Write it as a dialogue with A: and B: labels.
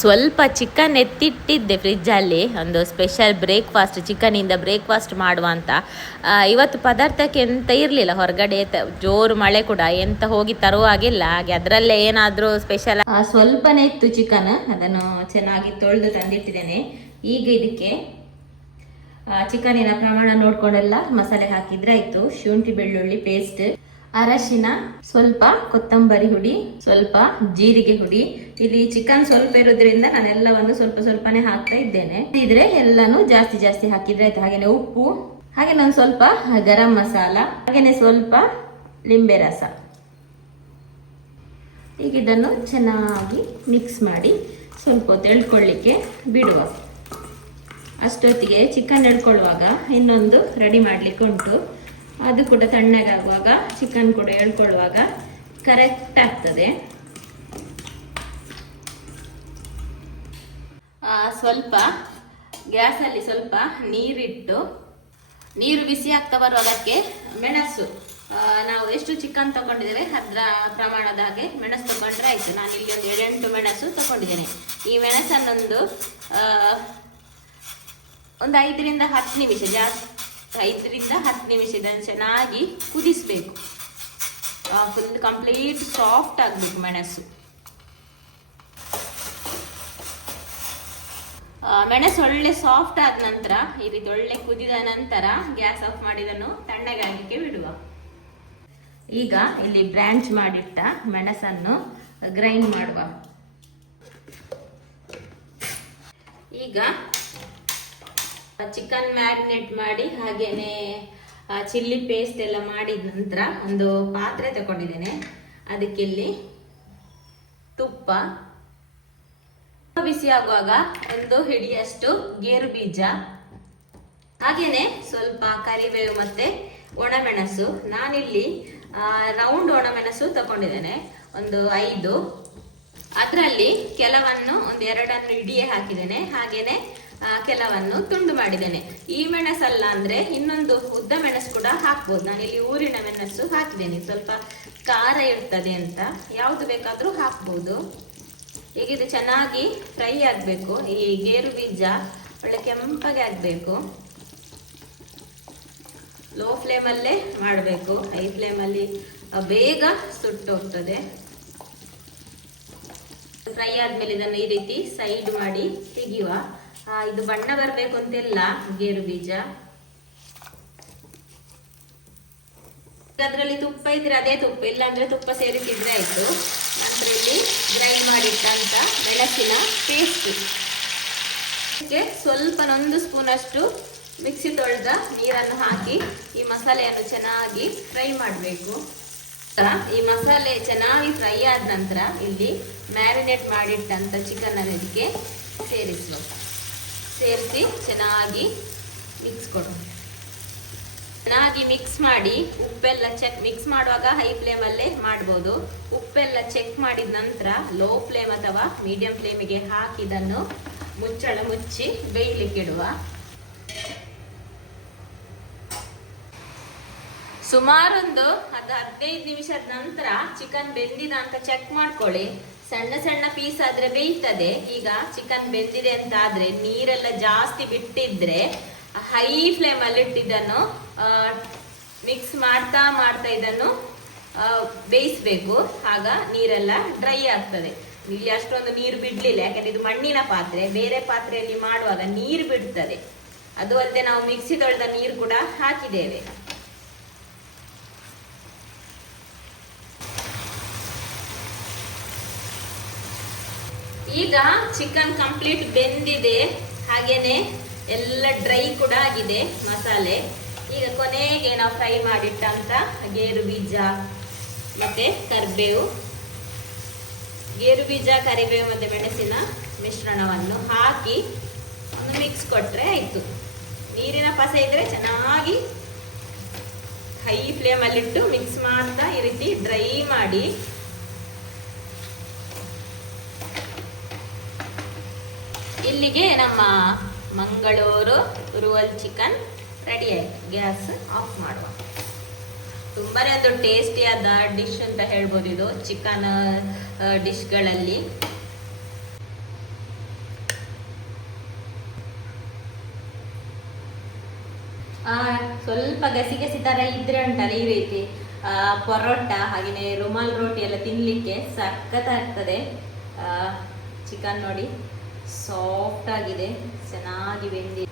A: ಸ್ವಲ್ಪ ಚಿಕನ್ ಎತ್ತಿಟ್ಟಿದ್ದೆ ಫ್ರಿಜ್ಜಲ್ಲಿ ಒಂದು ಸ್ಪೆಷಲ್ ಬ್ರೇಕ್ಫಾಸ್ಟ್ ಚಿಕನಿಂದ ಬ್ರೇಕ್ಫಾಸ್ಟ್ ಮಾಡುವ ಅಂತ. ಇವತ್ತು ಪದಾರ್ಥಕ್ಕೆ ಎಂತ ಇರಲಿಲ್ಲ, ಹೊರಗಡೆ ಜೋರು ಮಳೆ ಕೂಡ, ಎಂತ ಹೋಗಿ ತರುವಾಗಿಲ್ಲ ಹಾಗೆ ಅದರಲ್ಲೇ ಏನಾದರೂ ಸ್ಪೆಷಲ್ ಸ್ವಲ್ಪನೇ ಇತ್ತು ಚಿಕನ್ ಅದನ್ನು ಚೆನ್ನಾಗಿ ತೊಳೆದು ತಂದಿಟ್ಟಿದ್ದೇನೆ. ಈಗ ಇದಕ್ಕೆ ಚಿಕನಿನ ಪ್ರಮಾಣ ನೋಡ್ಕೊಂಡೆಲ್ಲ ಮಸಾಲೆ ಹಾಕಿದ್ರೆ ಆಯಿತು. ಶುಂಠಿ ಬೆಳ್ಳುಳ್ಳಿ ಪೇಸ್ಟ್ ಅರಶಿನ, ಸ್ವಲ್ಪ ಕೊತ್ತಂಬರಿ ಹುಡಿ, ಸ್ವಲ್ಪ ಜೀರಿಗೆ ಹುಡಿ. ಇಲ್ಲಿ ಚಿಕನ್ ಸ್ವಲ್ಪ ಇರೋದ್ರಿಂದ ನಾನೆಲ್ಲವನ್ನು ಸ್ವಲ್ಪ ಸ್ವಲ್ಪನೇ ಹಾಕ್ತಾ ಇದ್ದೇನೆ. ಇದ್ರೆ ಎಲ್ಲಾನು ಜಾಸ್ತಿ ಜಾಸ್ತಿ ಹಾಕಿದ್ರೆ ಆಯ್ತು. ಹಾಗೇನೆ ಉಪ್ಪು ಹಾಗೆ ನಾನು ಸ್ವಲ್ಪ ಗರಂ ಮಸಾಲ, ಹಾಗೇನೆ ಸ್ವಲ್ಪ ಲಿಂಬೆ ರಸ. ಈಗ ಇದನ್ನು ಚೆನ್ನಾಗಿ ಮಿಕ್ಸ್ ಮಾಡಿ ಸ್ವಲ್ಪ ಹೊತ್ತು ಎಳ್ಕೊಳ್ಳಿಕ್ಕೆ ಬಿಡುವ. ಅಷ್ಟೊತ್ತಿಗೆ ಚಿಕನ್ ಎಳ್ಕೊಳ್ಳುವಾಗ ಇನ್ನೊಂದು ರೆಡಿ ಮಾಡಲಿಕ್ಕೆ ಉಂಟು. ಅದು ಕೂಡ ತಣ್ಣಗಾಗುವಾಗ ಚಿಕನ್ ಕೂಡ ಎಳ್ಕೊಳ್ಳುವಾಗ ಕರೆಕ್ಟ್ ಆಗ್ತದೆ. ಸ್ವಲ್ಪ ಗ್ಯಾಸಲ್ಲಿ ಸ್ವಲ್ಪ ನೀರಿಟ್ಟು, ನೀರು ಬಿಸಿ ಆಗ್ತಾ ಬರುವಾಗಕ್ಕೆ ಮೆಣಸು. ನಾವು ಎಷ್ಟು ಚಿಕನ್ ತಗೊಂಡಿದ್ದೇವೆ, ಅದರ ಪ್ರಮಾಣದ ಹಾಗೆ ಮೆಣಸು ತಗೊಂಡ್ರೆ ಆಯ್ತು. ನಾನು ಇಲ್ಲಿ ಒಂದು ಏಳೆಂಟು ಮೆಣಸು ತಗೊಂಡಿದ್ದೇನೆ. ಈ ಮೆಣಸನ್ನೊಂದು ಒಂದು ಐದರಿಂದ ಹತ್ತು ನಿಮಿಷ ಜಾಸ್ತಿ ಐದರಿಂದ ಹತ್ತು ನಿಮಿಷ ಇದನ್ನು ಚೆನ್ನಾಗಿ ಕುದಿಸ್ಬೇಕು. ಫುಲ್ ಕಂಪ್ಲೀಟ್ ಸಾಫ್ಟ್ ಆಗಬೇಕು ಮೆಣಸು. ಮೆಣಸು ಒಳ್ಳೆ ಸಾಫ್ಟ್ ಆದ ನಂತರ, ಈ ರೀತಿ ಒಳ್ಳೆ ಕುದಿದ ನಂತರ ಗ್ಯಾಸ್ ಆಫ್ ಮಾಡಿದನ್ನು ತಣ್ಣಗಾಗಿಕ್ಕೆ ಬಿಡುವ. ಈಗ ಇಲ್ಲಿ ಬ್ರಾಂಚ್ ಮಾಡಿಟ್ಟ ಮೆಣಸನ್ನು ಗ್ರೈಂಡ್ ಮಾಡುವ. ಈಗ ಚಿಕನ್ ಮ್ಯಾರಿನೇಟ್ ಮಾಡಿ ಹಾಗೇನೆ ಚಿಲ್ಲಿ ಪೇಸ್ಟ್ ಎಲ್ಲ ಮಾಡಿದ ನಂತರ ಒಂದು ಪಾತ್ರೆ ತಗೊಂಡಿದ್ದೇನೆ. ಅದಕ್ಕೆ ಇಲ್ಲಿ ತುಪ್ಪ. ಬಿಸಿ ಆಗುವಾಗ ಒಂದು ಹಿಡಿಯಷ್ಟು ಗೇರು ಬೀಜ. ಹಾಗೇನೆ ಸ್ವಲ್ಪ ಕರಿಬೇವು ಮತ್ತೆ ಒಣಮೆಣಸು. ನಾನಿಲ್ಲಿ ರೌಂಡ್ ಒಣಮೆಣಸು ತಗೊಂಡಿದ್ದೇನೆ. ಒಂದು ಐದು. ಅದರಲ್ಲಿ ಕೆಲವನ್ನು ಒಂದು ಎರಡನ್ನು ಇಡಿಯೇ ಹಾಕಿದ್ದೇನೆ. ಹಾಗೇನೆ ಕೆಲವನ್ನು ತುಂಡು ಮಾಡಿದ್ದೇನೆ. ಈ ಮೆಣಸಲ್ಲ ಅಂದ್ರೆ ಇನ್ನೊಂದು ಉದ್ದ ಮೆಣಸು ಕೂಡ ಹಾಕ್ಬೋದು. ನಾನಿಲ್ಲಿ ಊರಿನ ಮೆಣಸು ಹಾಕಿದ್ದೇನೆ. ಸ್ವಲ್ಪ ಖಾರ ಇರ್ತದೆ ಅಂತ. ಯಾವುದು ಬೇಕಾದ್ರೂ ಹಾಕ್ಬೋದು. ಈಗ ಇದು ಚೆನ್ನಾಗಿ ಫ್ರೈ ಆಗಬೇಕು. ಈ ಗೇರು ಬೀಜ ಒಳ್ಳೆ ಕೆಂಪಗೆ ಆಗಬೇಕು. ಲೋ ಫ್ಲೇಮಲ್ಲೇ ಮಾಡಬೇಕು. ಹೈ ಫ್ಲೇಮಲ್ಲಿ ಬೇಗ ಸುಟ್ಟೋಗ್ತದೆ. ಫ್ರೈ ಆದಮೇಲೆ ಇದನ್ನು ಈ ರೀತಿ ಸೈಡ್ ಮಾಡಿ ತೆಗಿಯುವ. ಇದು ಬಣ್ಣ ಬರಬೇಕು ಅಂತಿಲ್ಲ ಗೇರು ಬೀಜ. ಅದರಲ್ಲಿ ತುಪ್ಪ ಇದ್ರೆ ಅದೇ ತುಪ್ಪ, ಇಲ್ಲಾಂದ್ರೆ ತುಪ್ಪ ಸೇರಿಸಿದ್ರೆ ಆಯ್ತು. ನಂತರ ಇಲ್ಲಿ ಗ್ರೈಂಡ್ ಮಾಡಿಟ್ಟಂತ ಮೆಣಸಿನ ಪೇಸ್ಟ್ ಇದಕ್ಕೆ ಸ್ವಲ್ಪ ಒಂದು ಸ್ಪೂನ್ ಅಷ್ಟು ಮಿಕ್ಸಿ ತೊಳೆದ ನೀರನ್ನು ಹಾಕಿ ಈ ಮಸಾಲೆಯನ್ನು ಚೆನ್ನಾಗಿ ಫ್ರೈ ಮಾಡಬೇಕು. ಈ ಮಸಾಲೆ ಚೆನ್ನಾಗಿ ಫ್ರೈ ಆದ ನಂತರ ಇಲ್ಲಿ ಮ್ಯಾರಿನೇಟ್ ಮಾಡಿಟ್ಟಂತ ಚಿಕನ್ ಇದಕ್ಕೆ ಸೇರಿಸುವ ಸೇರಿಸಿ ಚೆನ್ನಾಗಿ ಮಿಕ್ಸ್ ಕೊಡೋಣ ಚೆನ್ನಾಗಿ ಮಿಕ್ಸ್ ಮಾಡಿ ಉಪ್ಪೆಲ್ಲ ಚೆಕ್ ಮಿಕ್ಸ್ ಮಾಡುವಾಗ ಹೈ ಫ್ಲೇಮಲ್ಲೇ ಮಾಡ್ಬೋದು. ಉಪ್ಪೆಲ್ಲ ಚೆಕ್ ಮಾಡಿದ ನಂತರ ಲೋ ಫ್ಲೇಮ್ ಅಥವಾ ಮೀಡಿಯಂ ಫ್ಲೇಮಿಗೆ ಹಾಕಿ ಇದನ್ನು ಮುಚ್ಚಳ ಮುಚ್ಚಿ ಬೇಯಲಿಕ್ಕೆ ಇಡುವ. ಸುಮಾರೊಂದು ಅದು ಹದಿನೈದು ನಿಮಿಷದ ನಂತರ ಚಿಕನ್ ಬೆಂದಿದ ಅಂತ ಚೆಕ್ ಮಾಡ್ಕೊಳ್ಳಿ. ಸಣ್ಣ ಸಣ್ಣ ಪೀಸ್ ಆದ್ರೆ ಬೇಯ್ತದೆ ಈಗ ಚಿಕನ್ ಬೆಂದಿದೆ ಅಂತ ಆದ್ರೆ ನೀರೆಲ್ಲ ಜಾಸ್ತಿ ಬಿಟ್ಟಿದ್ರೆ ಹೈ ಫ್ಲೇಮ್ ಅಲ್ಲಿ ಇಟ್ಟಿದ್ದನ್ನು ಮಿಕ್ಸ್ ಮಾಡ್ತಾ ಮಾಡ್ತಾ ಇದನ್ನು ಬೇಯಿಸ್ಬೇಕು. ಆಗ ನೀರೆಲ್ಲ ಡ್ರೈ ಆಗ್ತದೆ. ಇಲ್ಲಿ ಅಷ್ಟೊಂದು ನೀರು ಬಿಡ್ಲಿಲ್ಲ. ಯಾಕಂದ್ರೆ ಇದು ಮಣ್ಣಿನ ಪಾತ್ರೆ. ಬೇರೆ ಪಾತ್ರೆಯಲ್ಲಿ ಮಾಡುವಾಗ ನೀರು ಬಿಡ್ತದೆ. ಅದು ಅಲ್ಲದೆ ನಾವು ಮಿಕ್ಸಿ ತೊಳೆದ ನೀರು ಕೂಡ ಹಾಕಿದ್ದೇವೆ. ಈಗ ಚಿಕನ್ ಕಂಪ್ಲೀಟ್ ಬೆಂದಿದೆ. ಹಾಗೇನೆ ಎಲ್ಲ ಡ್ರೈ ಕೂಡ ಆಗಿದೆ ಮಸಾಲೆ. ಈಗ ಕೊನೆಗೆ ನಾವು ಫ್ರೈ ಮಾಡಿಟ್ಟಂತ ಗೇರು ಬೀಜ ಮತ್ತೆ ಕರಿಬೇವು. ಗೇರು ಬೀಜ, ಕರಿಬೇವು ಮತ್ತೆ ಮೆಣಸಿನ ಮಿಶ್ರಣವನ್ನು ಹಾಕಿ ಒಂದು ಮಿಕ್ಸ್ ಕೊಟ್ರೆ ಆಯ್ತು. ನೀರಿನ ಪಸೆ ಇದ್ರೆ ಚೆನ್ನಾಗಿ ಹೈ ಫ್ಲೇಮಲ್ಲಿಟ್ಟು ಮಿಕ್ಸ್ ಮಾಡ್ತಾ ಈ ರೀತಿ ಡ್ರೈ ಮಾಡಿ ಇಲ್ಲಿಗೆ ನಮ್ಮ ಮಂಗಳೂರು ರುವಲ್ ಚಿಕನ್ ರೆಡಿ ಆಯ್ತು. ಗ್ಯಾಸ್ ಆಫ್ ಮಾಡುವ. ತುಂಬಾನೇ ಒಂದು ಟೇಸ್ಟಿಯಾದ ಡಿಶ್ ಅಂತ ಹೇಳ್ಬೋದು ಇದು, ಚಿಕನ್ ಡಿಶ್ಗಳಲ್ಲಿ. ಆ, ಸ್ವಲ್ಪ ಗಸಿ ಗಸಿ ತರ ಇದ್ರೆ ಉಂಟಲ್ಲ ಈ ರೀತಿ. ಆ, ಪರೋಟ ಹಾಗೆಯೇ ರುಮಾಲ್ ರೋಟಿ ಎಲ್ಲ ತಿನ್ನಲಿಕ್ಕೆ ಸಖತ್ತಾಗ್ತದೆ. ಚಿಕನ್ ನೋಡಿ. ಸಾಫ್ಟ್ ಆಗಿದೆ ಚೆನ್ನಾಗಿ ಬೆಂದಿ